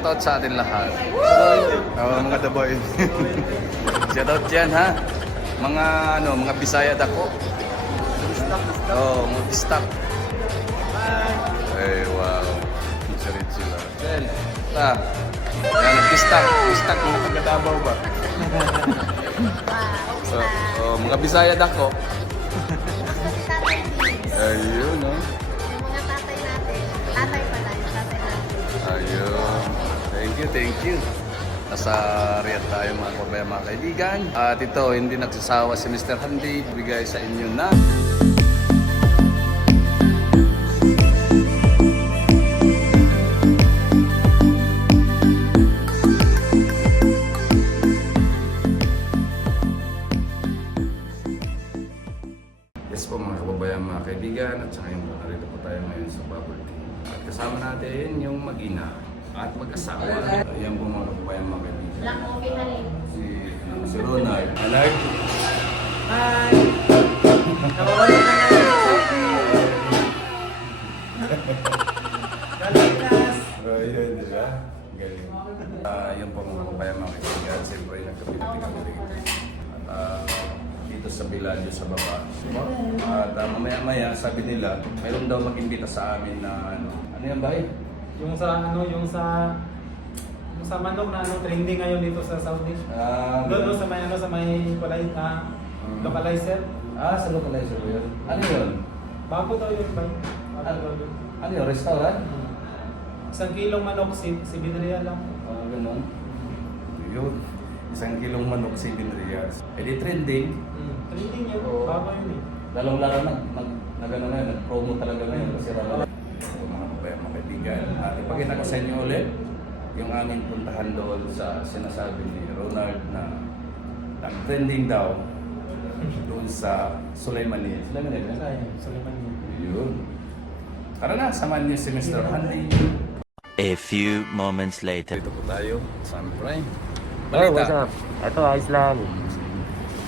shoutout sa atin lahat. Mga The Boy. Shoutout dyan ha. Mga mga Bisaya dako. Mga bistak. Ay, wow. Sarit sila. Then, yan, bistak. Bistak, mga taga-Davao ba? Mga Bisaya dako. Ayun, no? Yung mga tatay natin, tatay pala, yung tatay natin. Ayun. Thank you. Nasa Riyadh tayo mga kabayan, mga kaibigan. At ito, hindi nagsasawa si Mr. Handy. Bigay sa inyo na yes po mga kababayan, mga kaibigan. At saka yung narito po tayo ngayon sa bubble tea. At kasama natin yung mag-ina at mag-asawa. Ayan po mga kababayan, mga kaibigan. Lang mo pinalin. Si Ronald. Alert! Hi! Kababayan na natin sa Saudi! Galinas! Ayun, di ba? Galing. Yun po mga kababayan, mga kaibigan. Siyempre, nagkapilitin kami dito. At dito sa Biladyo sa baba. At mamaya-maya, sabi nila, mayroon daw mag-imbita sa amin na ano yan ba eh? Yung sa manok na trending ngayon dito sa Saudi. Doon sa may localizer. Sa localizer ba yun? Ano yun? Bago daw yun ba? Ano yun? Restaurant? 1 kilong manok, 7 real lang. Ganon. Yun. 1 kilong manok, 7 reals. E di trending. Trending yun. Oo. Bago yun eh. Lalong-lalo nag-promo talaga ngayon kasi ralo. So, mga kabayan, mga kaibigan. At ipakita ko sa inyo ulit yung aming puntahan doon sa sinasabi ni Ronald na trending daw doon sa Sulaimaniyah. Sulaimaniyah ba? Sulaimaniyah. Yun. Tara na, samahan niyo si Mr. Handy. A few moments later. Dito po tayo sa aming prime. Oh, what's up? Ito, ayos lang.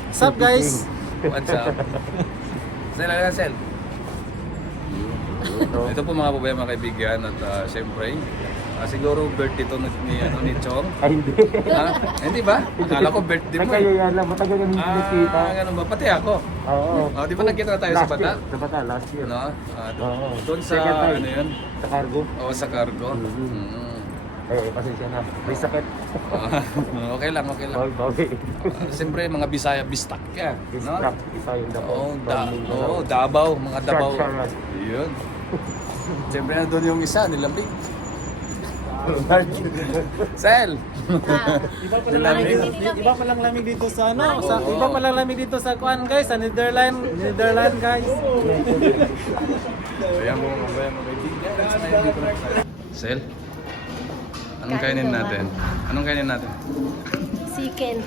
What's up guys? What's up? Sel. Ito po mga babayan, mga kaibigan. At syempre, siguro birthday to ni Chong. Ay, hindi. Hindi ba? Akala ko birthday mo. Kayo yan lang, matagal kami hindi nakita. Ganun ba? Pati ako. Oo. Di ba nagkita tayo sa Bata? Sa Bata, last year. No? Oo. Doon sa, Second time. ano yun? Sa cargo. Oo, sa cargo. Pasensya na. May sakit. Okay lang. Bawi. Siyempre, mga Bisaya, bistak ka. No? Strap. Isa yung dapat. Davao, mga Davao. Charot. Yun. Siyempre na doon yung isa, nilambing. Sel! Iba pa lang lamig dito sa iba pa lang lamig dito sa kuan guys, sa Netherlands guys. Ayan mo mga bayan, mga kaibigan. Sel? Anong kainin natin? Chicken.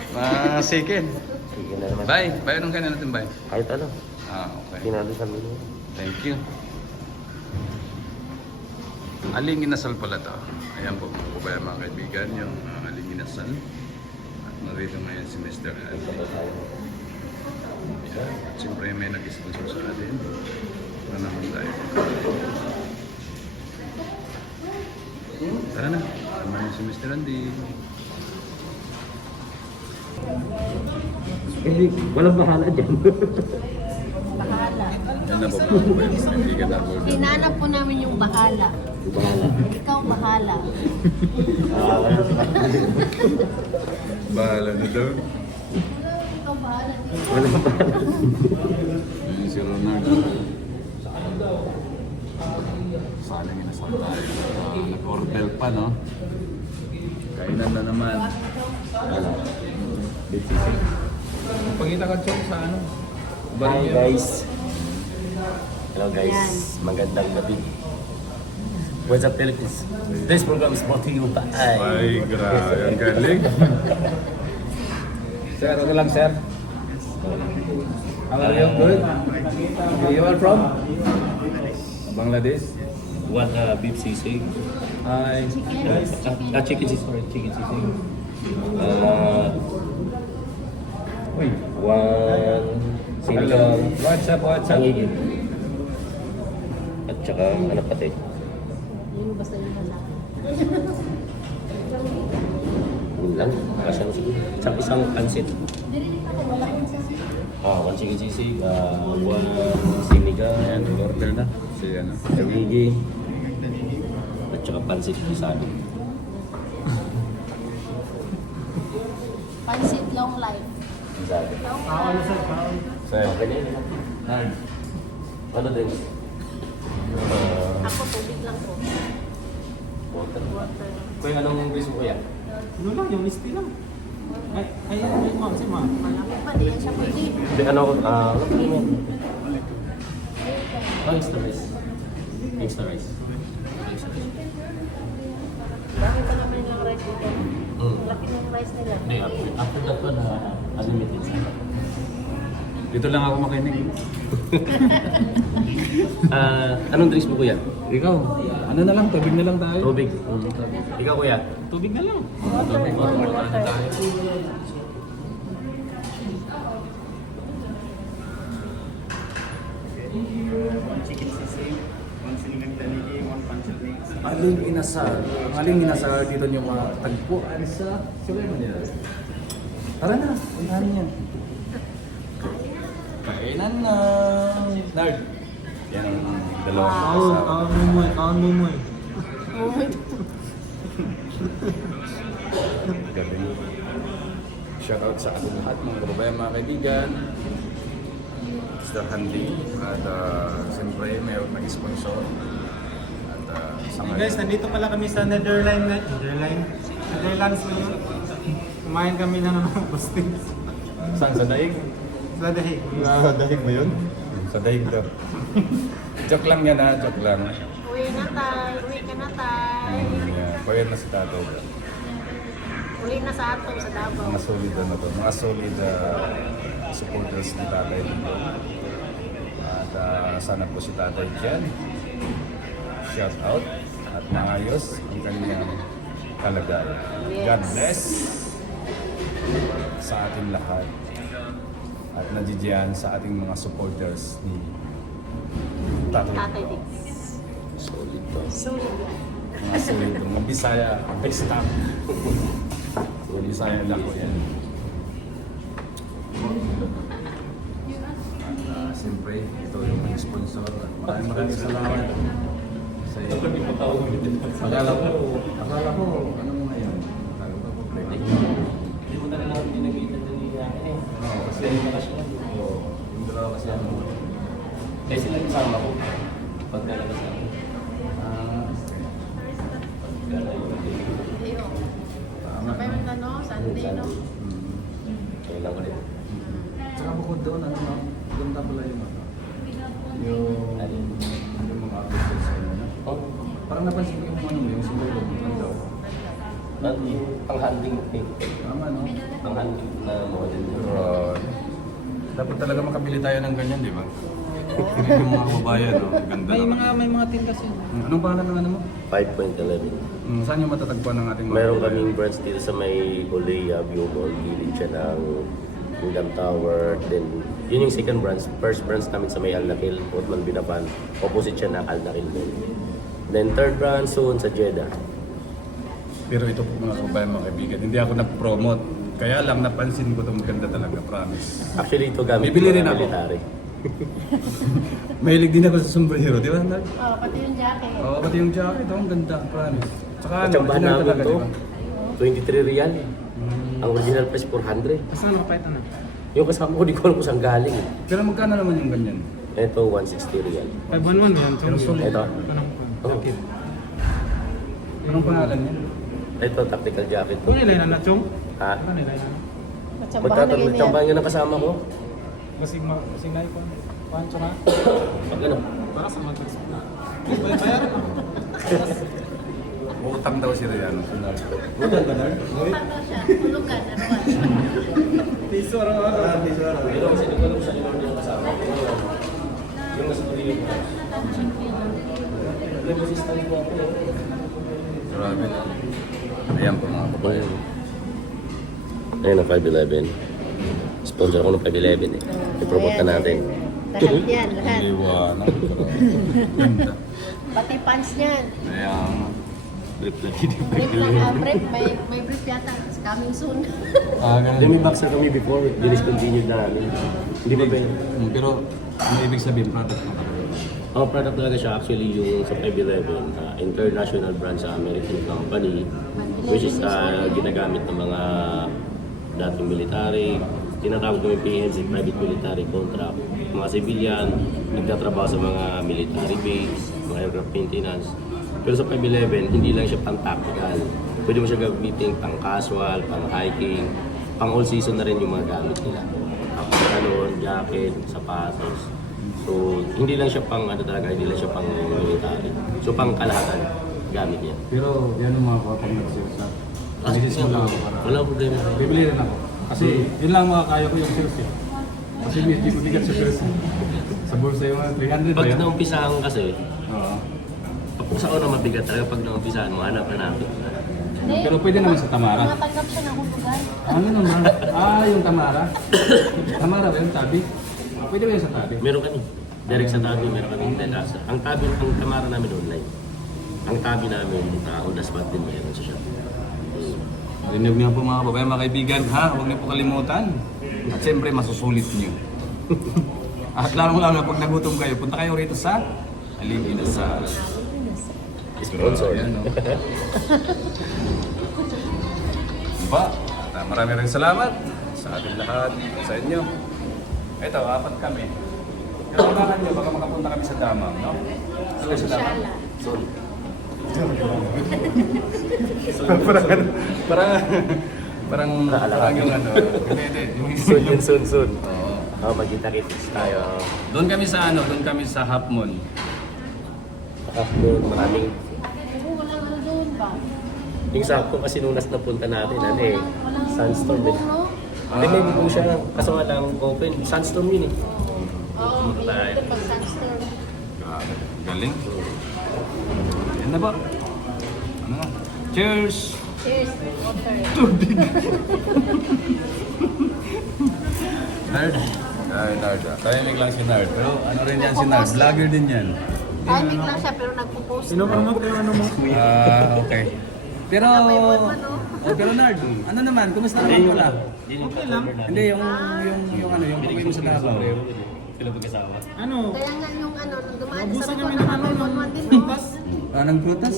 Chicken. Sige na naman. Bye, anong kainin natin, bye? Kahit ano. Okay. Pinalo sa menu. Thank you. Aling inasal pala to. Ayan po mga kabayan, mga kaibigan, yung aling inasal. At narito ngayon si Mr. Al. At siyempre may nag-sponsor sa atin. Ito naman tayo. Tara na. Tama niyo si Mr. Andy. Hindi, walang bahala dyan. Bahala. Yan na po mga kabayan, mga kaibigan ako. Hinanap po namin yung bahala. Bahala. Ikaw bahala. Bahala na daw. Ikaw bahala. Walang bahala. Yun si Ronald. Sana ginasal tayo. Nag-order pa, no? Kainan na naman. Pagkita ka, Chong, sa ano? Hi guys. Hello guys. Magandang gabi. What's up Philippines? This program is brought to you by... Ay, grabe. Ang galing. Sir, ano lang, sir? How are you? Good? You are from? Bangladesh? One beef sisig. Hi. Chicken sisig. Sorry, chicken sisig. Uy. One sinigang. What's up? Sangigin. At saka ano pati? Yun basta yun na lang. lang. Kasi ano siguro. Isang pansit. One chicken sisig, one sinigang, Ayan, order na. Si ano. Gigi, at saka pansit pisado. Pansit long life. Pisado. Ano sir? Kaon. Sir, okay na yun. Ano din? Ako tubig lang po. Water. Water. Kuya, anong gusto mo kuya? Ano lang, yung misty lang. Ay, ma'am, si ma'am. Malaki pa, di yan siya pwede. Hindi, ano ako, ano pa naman? Extra rice. Extra rice. Dami pa naman yung rice dito. Mm. Laki ng rice nila. Hindi, after that one, unlimited. Dito lang ako makinig. Anong drinks mo kuya? Ikaw, ano na lang, tubig na lang tayo. Tubig. Ikaw kuya? Tubig na lang. Water. Aling inasal. Ang aling inasal dito yung mga tagpuan sa Suleman. Tara na, puntahan niya. Kainan na. Nard. Yan ang dalawang asawa. Kaon mo mo. Galing. Shoutout sa ating lahat mga kababayan, mga kaibigan. Mr. Handy. At siyempre mayroon nag-sponsor. At sa Hey guys, nandito pala kami sa Netherlands ngayon. Kumain kami ng busting. Saan? Sa daig? Sa Dahig. Sa daig ba yun? Sa daig daw. Joke lang yan ha, joke lang. Uwi na tayo. Uwi ka na tayo. Yeah. Pwede na si Tato. Uli na sa ato, sa Davao. Mga solid ano to, mga solid supporters ni Tatay dito. At sana po si Tatay dyan. Shout out at maayos ang kanyang kalagayan. Yes. God bless sa ating lahat. At nandiyan sa ating mga supporters ni Tatay. Tatay Dix. Solid pa. Sulit. Mga solid, mga Bisaya, best time. Bisaya lang ko yan. At siyempre, ito yung mga sponsor. At maraming salamat sa iyo. Akala ko, ano mo ngayon? Akala ko, complete. Hindi mo talaga namin pinag-iitan ng Oo, kasi yung dalawa kasi ano. Kasi sila kasama ko. Pag nalabas ako. Ayun. Sabay mo na, no? Sunday, no? Kailan ko rin. Tsaka bukod doon, ano no? Ganda pala yung ano. Yung mga updates sa inyo. No? Oh, Parang napansin ko yung ano, yung simbolo. Ang daw. yung pang-handling thing. Tama, no? Pang-handling na model. Right. Dapat talaga makabili tayo ng ganyan, di ba? Yung mga kababayan, no? Ganda naman. May mga tindas yun. Anong pangalan ng ano mo? 5.11. Saan yung matatagpuan ng ating mga Meron kababayan? kaming branch dito sa may Olea View Mall. Gilid siya ng Kingdom Tower. Then, yun yung second branch. First branch namin sa may Al-Nakil, Otman Binaban. Opposite siya ng Al-Nakil Mall. Then, third branch soon sa Jeddah. Pero ito po mga kababayan, mga kaibigan, hindi ako nag-promote. Kaya lang napansin ko itong ganda talaga, promise. Actually, ito gamit Bibili ko rin ng ako. military. Mahilig din ako sa sombrero, di ba? Nag? Oh, pati yung jacket. Oo, pati yung jacket, ang ganda, promise. Tsaka ano, Katsambahan original namin talaga, to. di ba? 23 real. Ang original price 400. Basta nakapaitan na. Yung kasama ko, di ko alam kung saan galing. Pero magkano naman yung ganyan? Ito, 160 real. 511 yan. Pero solid. Ito. Oh. Anong pangalan niya? Ito, tactical jacket ko. Kung nilay na na, Chong? Ha? Ano nilay na? Matsambahan na ganyan. Magtatambahan yun ang kasama ko. Kasing na ipon. Pancho na. Pag ano? Para sa mga bayaran na. Utang daw si Rian. Bukan ba na? Utang daw siya. Tulugan. Ano ba? Piso araw-araw. Pero kasi di ko alam sa inyo yung kasama ko. Yung nasa pagiging ko. Yung assistant ko ako. Grabe. Ayan po mga kababayan. Ayun ang 511. Sponsor ako ng 511 eh. I-promote na natin. Lahat yan, lahat. Liwanag. Ganda. Pati pants niyan. Ayan. Brief lagi. Brief lang, brief. May brief yata. It's coming soon. Then may boxer kami before, discontinued na namin. Hindi ba ba yun? Pero ano ibig sabihin product mo? Ang product talaga siya actually yung sa 511, international brand sa American company, which is ginagamit ng mga dating military, tinatawag kami PNC, private military contract, mga civilian, nagtatrabaho sa mga military base, mga aircraft maintenance. Pero sa 511, hindi lang siya pang tactical. Pwede mo siya gamitin pang casual, pang hiking, pang all season na rin yung mga gamit nila. Pantalon, jacket, sapatos. So, hindi lang siya pang hindi lang siya pang military. So, pang kalahatan gamit niya. Pero yan ang mga kapag nag-sales na. Message mo lang ako para. Wala problema. Bibili rin ako. Kasi yun lang makakaya ko yung sales eh. Kasi medyo bigat sa sales. Sa bulsa yung 300 ba Pag yun? naumpisahan kasi, Oo. kung sa una mabigat talaga pag naumpisahan mo, hanap na natin. Pero pwede naman sa Tamara. Matanggap siya ng hulugan. Ano naman? Yung Tamara. Tamara ba yung tabi? Pwede ba yung sa tabi? Meron kami. Direct sa tabi, meron kami nilasa. Ang tabi, ang kamara namin online. Ang tabi namin, on the spot din meron sa shop. Marinig niyo po mga babae, mga kaibigan, ha? Huwag niyo po kalimutan. At siyempre, masusulit niyo. At lalong-lalo pag nagutom kayo, punta kayo rito sa Aling Inasal. Sponsor. Ayan, no? Diba? At maraming salamat sa ating lahat, sa inyo. Ito, apat kami. Pero kailangan nyo, baka makapunta kami sa Damam, no? Ano sa Damam? Sorry. Parang yung ano, hindi, yung Soon. Oo. Magkita-kits tayo. Doon kami sa doon kami sa Half Moon. Maraming Walang ano doon ba? yung sakto kasi nung last na punta natin, sandstorm eh. No? Hindi, may bubong siya. Kaso nga lang, open. Sandstorm yun eh. Oo, pinag pag sandstorm. Grabe. Galing. Yan na ba? Ano na? Cheers! Cheers, water. Nerd. Ay, Nerd. Tahimik lang si Nerd. Pero ano rin yan si Nerd? Vlogger din yan. Timing lang siya pero nagpo-post. Sino-promote yung ano mo? Okay. Pero, pero Nerd, ano naman? Kumusta naman pala? Okay lang. Hindi, yung pag-uwi mo sa Davao. Sila pag-asawa. Ano? Kaya nga yung nung dumaan sa Ubusan likod kami ng ng ano, Pamon din, no? prutas. Anong prutas?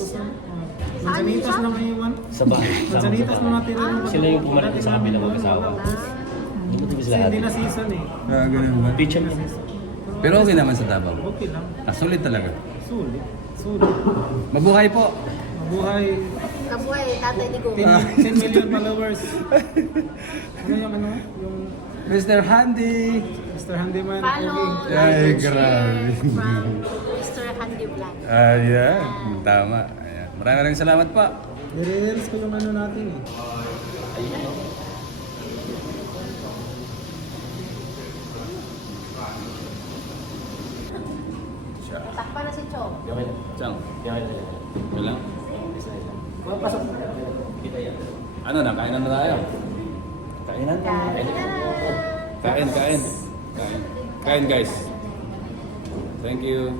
Manzanitas na may iwan. Sa bahay. Manzanitas na natira. Sila yung pumalit sa amin ng mag-asawa. Dumating Kasi sila hindi na natin. season eh. Ganun ba? Teacher na season. Pero okay naman sa Davao. Okay lang. Solid talaga. Sulit. Sulit. Mabuhay po. Mabuhay. Kabuhay, tatay ni Go. 10 million followers. Ano yung ano? Yung Mr. Handy. Mr. Handyman. Follow, Okay. Ay, like, and grabe. share from Mr. Handy Vlog. Ayan. Tama. Ayan. Maraming salamat po. Nire-reels ko yung ano natin eh. Takpa na si Chong. Okay na. Chang. Okay na. Wala. Pasok. Kita yan. Ano na? Kainan na tayo. Kainan na. Kain guys. Thank you.